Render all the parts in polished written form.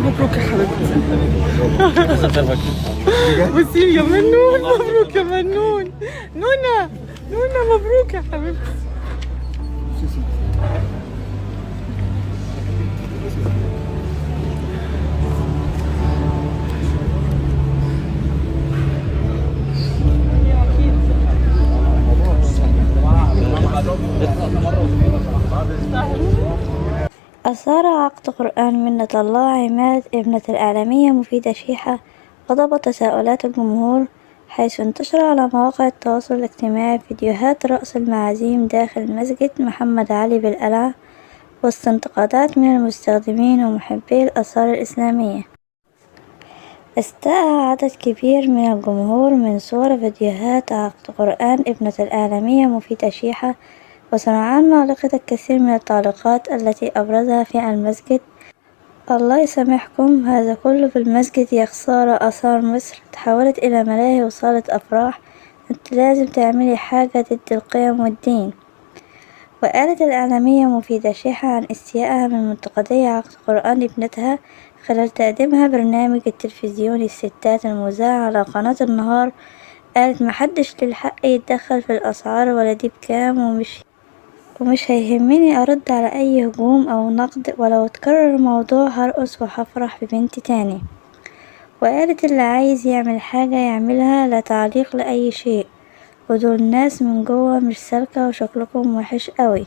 مبروك يا حبيبتي. بصي يا منون، مبروك يا منون. نونا، نونا مبروك يا حبيبتي. أثار عقد قرآن منة الله عماد ابنة الإعلامية مفيدة شيحة غضب تساؤلات الجمهور، حيث انتشر على مواقع التواصل الاجتماعي فيديوهات رقص المعازيم داخل مسجد محمد علي بالقلعة، وسط انتقادات من المستخدمين ومحبي الآثار الإسلامية. استاء عدد كبير من الجمهور من صور فيديوهات عقد قرآن ابنة الإعلامية مفيدة شيحة، وسرعان ما لقت الكثير من التعليقات التي أبرزها في المسجد: الله يسامحكم، هذا كله في المسجد، يا خسارة آثار مصر تحولت إلى ملاهي وصالة أفراح، انت لازم تعملي حاجة ضد القيم والدين. وقالت الإعلامية مفيدة شيحة عن استيائها من منتقدي عقد قرآن ابنتها خلال تقديمها برنامج التلفزيوني الستات المذاع على قناة النهار. قالت: محدش للحق يتدخل في الأسعار ولا دي بكام، ومش هيهمني أرد على أي هجوم أو نقد، ولو اتكرر الموضوع هرقص وهفرح ببنتي تاني. وقالت: اللي عايز يعمل حاجة يعملها، لا تعليق لأي شيء، ودول ناس من جوه مش سالكة وشكلكم وحش قوي.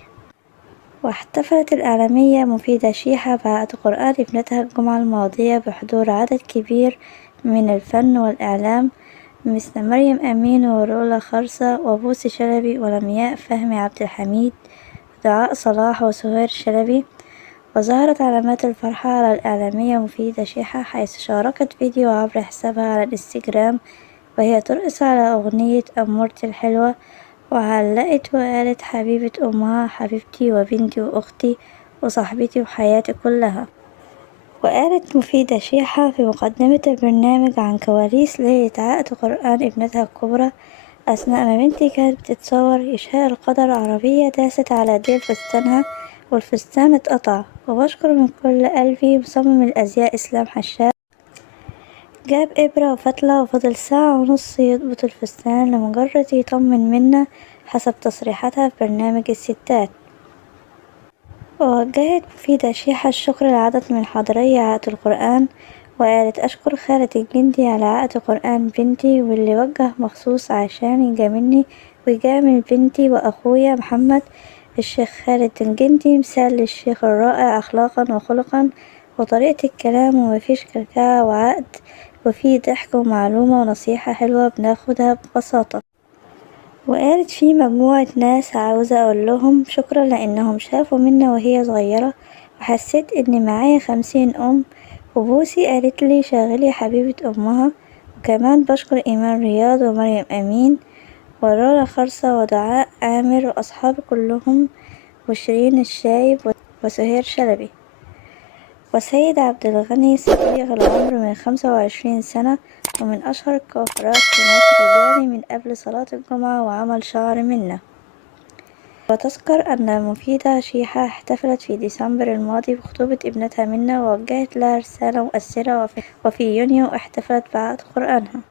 واحتفلت الإعلامية مفيدة شيحة بعقد قرآن ابنتها الجمعة الماضية بحضور عدد كبير من الفن والإعلام، مثل مريم أمين ورولا خرصة وبوسي شلبي ولمياء فهمي عبد الحميد دعاء صلاح وسهير شلبي. وظهرت علامات الفرحة على الإعلامية مفيدة شيحة، حيث شاركت فيديو عبر حسابها على الانستجرام وهي ترقص على أغنية أمورتي الحلوة، وعلقت وقالت: حبيبة أمها، حبيبتي وبنتي وأختي وصاحبتي وحياتي كلها. وقالت مفيدة شيحة في مقدمة البرنامج عن كواليس ليلة عقد قرآن ابنتها الكبرى: أثناء ما بنتي كانت بتتصور يشاء القدر عربية داست على ديل فستانها والفستان اتقطع، وبشكر من كل قلبي مصمم الأزياء إسلام حشاد، جاب إبرة وفتلة وفضل ساعة ونص يضبط الفستان لمجرد يطمن منا، حسب تصريحاتها في برنامج الستات. ووجهت مفيدة شيحة الشكر لعدد من حاضري عقد القرآن، وقالت: أشكر خالد الجندي على عقد قرآن بنتي، واللي وجه مخصوص عشان يجاملني ويجامل بنتي، وأخويا محمد الشيخ خالد الجندي مثال للشيخ الرائع أخلاقا وخلقا وطريقة الكلام، ومفيش كلكعة، وعقد وفيه ضحك ومعلومة ونصيحة حلوة بناخدها ببساطة. وقالت: في مجموعة ناس عاوزة أقول لهم شكرا لأنهم شافوا منا وهي صغيرة، وحسيت إن معايا 50 أم. وبوسي قالت لي: شاغلي حبيبة أمها. وكمان بشكر إيمان رياض ومريم أمين ورولا خرصة ودعاء عامر وأصحابي كلهم وشيرين الشايب وسهير شلبي. وسيد عبد الغني صديق العمر من 25 سنة ومن أشهر الكوافيرات في مصر، وجالي من قبل صلاة الجمعة وعمل شعر منا. وتذكر أن مفيدة شيحة احتفلت في ديسمبر الماضي بخطوبة ابنتها منا، ووجهت لها رسالة مؤثرة، وفي يونيو احتفلت بعقد قرآنها.